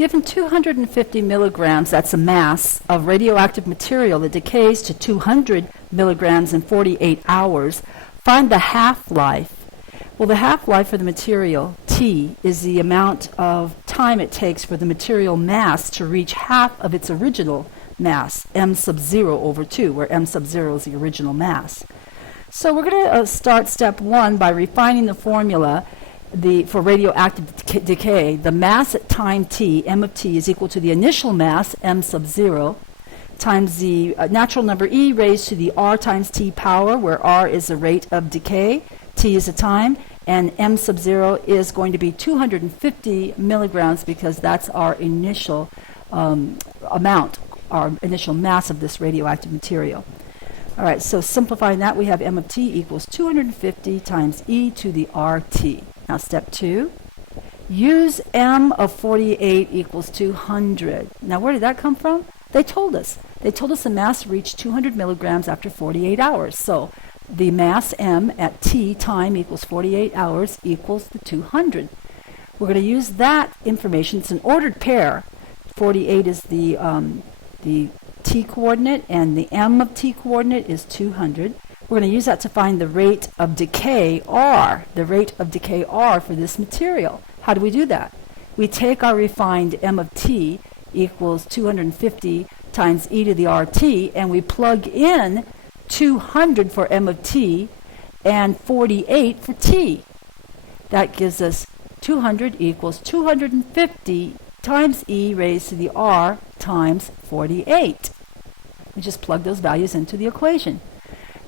Given 250 milligrams, that's a mass, of radioactive material that decays to 200 milligrams in 48 hours, find the half-life. Well, the half-life for the material, T, is the amount of time it takes for the material mass to reach half of its original mass, m sub 0 over 2, where m sub 0 is the original mass. So we're going to start step 1 by refining the formula for radioactive decay. The mass at time t, m of t, is equal to the initial mass, m sub 0, times the natural number e raised to the r times t power, where r is the rate of decay, t is the time, and m sub 0 is going to be 250 milligrams because that's our initial amount, our initial mass of this radioactive material. All right, so simplifying that, we have m of t equals 250 times e to the rt. Now step 2, use m of 48 equals 200. Now where did that come from? They told us. They told us the mass reached 200 milligrams after 48 hours. So the mass m at t time equals 48 hours equals the 200. We're going to use that information. It's an ordered pair. 48 is the t coordinate, and the m of t coordinate is 200. We're going to use that to find the rate of decay r, the rate of decay r for this material. How do we do that? We take our refined m of t equals 250 times e to the rt, and we plug in 200 for m of t and 48 for t. That gives us 200 equals 250 times e raised to the r times 48. We just plug those values into the equation.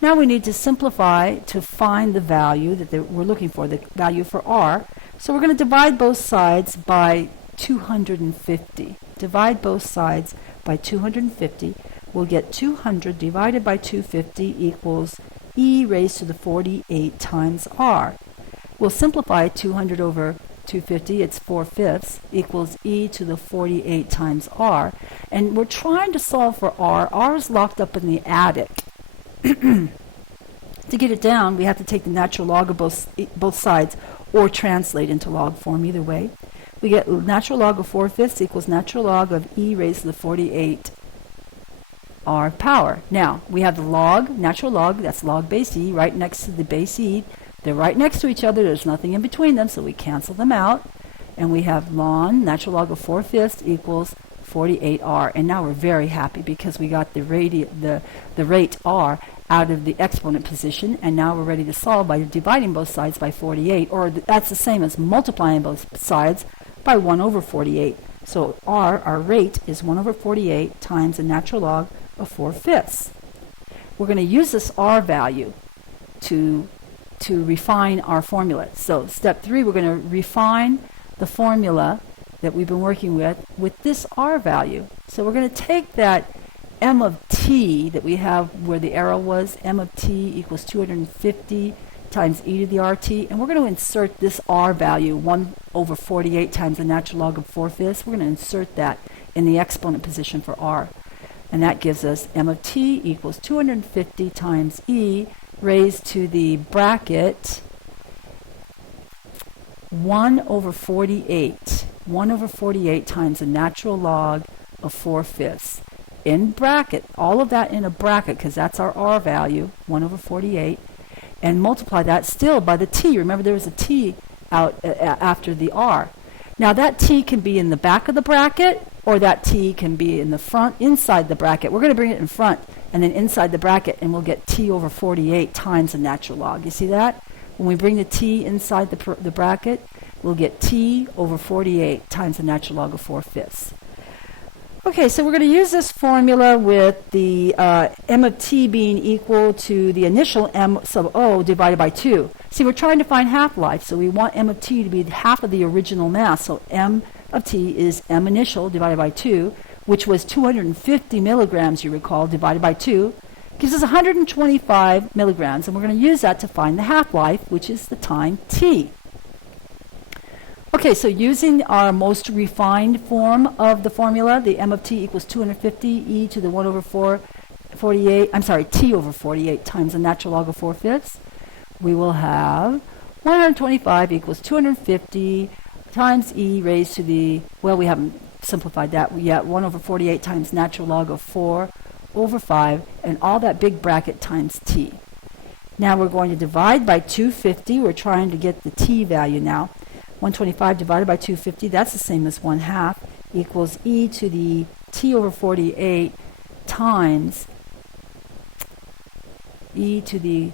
Now we need to simplify to find the value that we're looking for, the value for r. So we're going to divide both sides by 250. Divide both sides by 250. We'll get 200 divided by 250 equals e raised to the 48 times r. We'll simplify 200 over 250, it's 4/5, equals e to the 48 times r. And we're trying to solve for r. R is locked up in the attic. To get it down, we have to take the natural log of both sides or translate into log form, either way. We get natural log of 4/5 equals natural log of e raised to the 48 r power. Now, we have the log, natural log, that's log base e, right next to the base e. They're right next to each other. There's nothing in between them, so we cancel them out. And we have ln, natural log of 4/5 equals 48r. And now we're very happy because we got the rate r out of the exponent position, and now we're ready to solve by dividing both sides by 48, or that's the same as multiplying both sides by 1 over 48. So our rate is 1 over 48 times the natural log of 4/5. We're going to use this r value to refine our formula. So step 3, we're going to refine the formula that we've been working with this r value. So we're going to take that m of t that we have where the arrow was, m of t equals 250 times e to the rt, and we're going to insert this r value, 1 over 48 times the natural log of 4/5. We're going to insert that in the exponent position for r. And that gives us m of t equals 250 times e raised to the bracket 1 over 48. 1 over 48 times the natural log of 4/5. In bracket, all of that in a bracket because that's our r value, 1 over 48, and multiply that still by the t. Remember there was a t out after the r. Now that t can be in the back of the bracket, or that t can be in the front, inside the bracket. We're going to bring it in front and then inside the bracket, and we'll get t over 48 times the natural log. You see that? When we bring the t inside the bracket, we'll get t over 48 times the natural log of 4/5. Okay, so we're going to use this formula with the m of t being equal to the initial m sub o divided by 2. See, we're trying to find half-life, so we want m of t to be half of the original mass. So m of t is m initial divided by 2, which was 250 milligrams, you recall, divided by 2. Gives us 125 milligrams, and we're going to use that to find the half-life, which is the time t. Okay, so using our most refined form of the formula, the m of t equals 250 e to the 1 over 48, t over 48 times the natural log of 4/5, we will have 125 equals 250 times e raised to the, well, we haven't simplified that. We get 1 over 48 times natural log of 4 over 5, and all that big bracket times t. Now we're going to divide by 250. We're trying to get the t value now. 125 divided by 250, that's the same as 1/2, equals e to the t over 48 times e to the,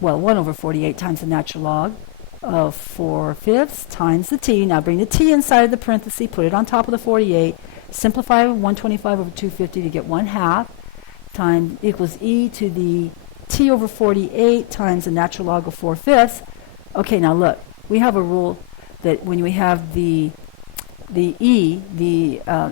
1 over 48 times the natural log of 4/5 times the t. Now bring the t inside of the parenthesis, put it on top of the 48, simplify 125 over 250 to get 1/2 times equals e to the t over 48 times the natural log of 4/5. Okay, now look, we have a rule that when we have the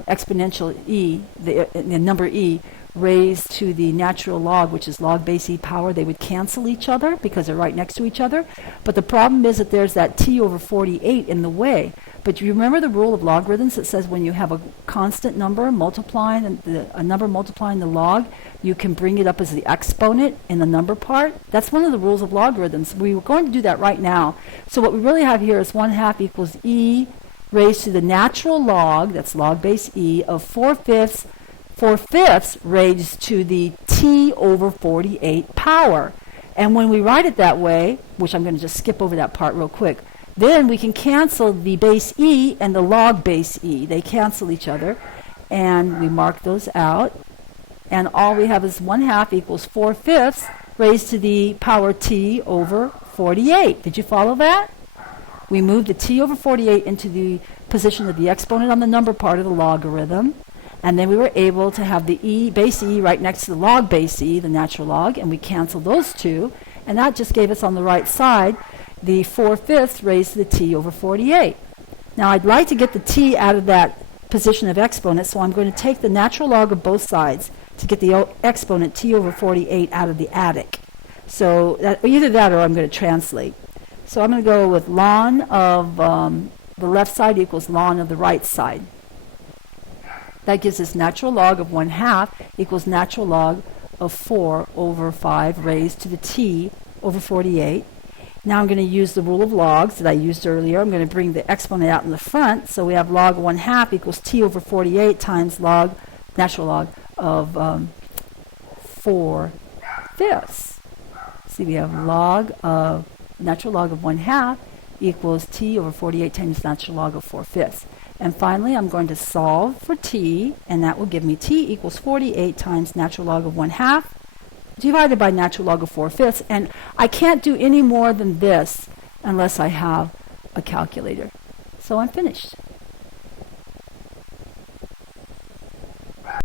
exponential e, the number e, raised to the natural log, which is log base e power, they would cancel each other because they're right next to each other. But the problem is that there's that t over 48 in the way. But you remember the rule of logarithms that says when you have a constant number multiplying, a number multiplying the log, you can bring it up as the exponent in the number part? That's one of the rules of logarithms. We were going to do that right now. So what we really have here is 1/2 equals e raised to the natural log, that's log base e, of 4/5 raised to the t over 48 power. And when we write it that way, which I'm going to just skip over that part real quick, then we can cancel the base e and the log base e. They cancel each other, and we mark those out. And all we have is 1/2 equals 4/5 raised to the power t over 48. Did you follow that? We moved the t over 48 into the position of the exponent on the number part of the logarithm. And then we were able to have the e, base e, right next to the log base e, the natural log, and we canceled those two. And that just gave us on the right side the 4/5 raised to the t over 48. Now I'd like to get the t out of that position of exponent, so I'm going to take the natural log of both sides to get the exponent t over 48 out of the attic. So either that or I'm going to translate. So I'm going to go with ln of the left side equals ln of the right side. That gives us natural log of 1/2 equals natural log of 4 over 5 raised to the t over 48. Now I'm going to use the rule of logs that I used earlier. I'm going to bring the exponent out in the front. So we have log of 1/2 equals t over 48 times log, natural log of 4/5. See, we have log of, natural log of 1/2 equals t over 48 times natural log of 4/5. And finally, I'm going to solve for t, and that will give me t equals 48 times natural log of 1/2 divided by natural log of 4/5. And I can't do any more than this unless I have a calculator. So I'm finished.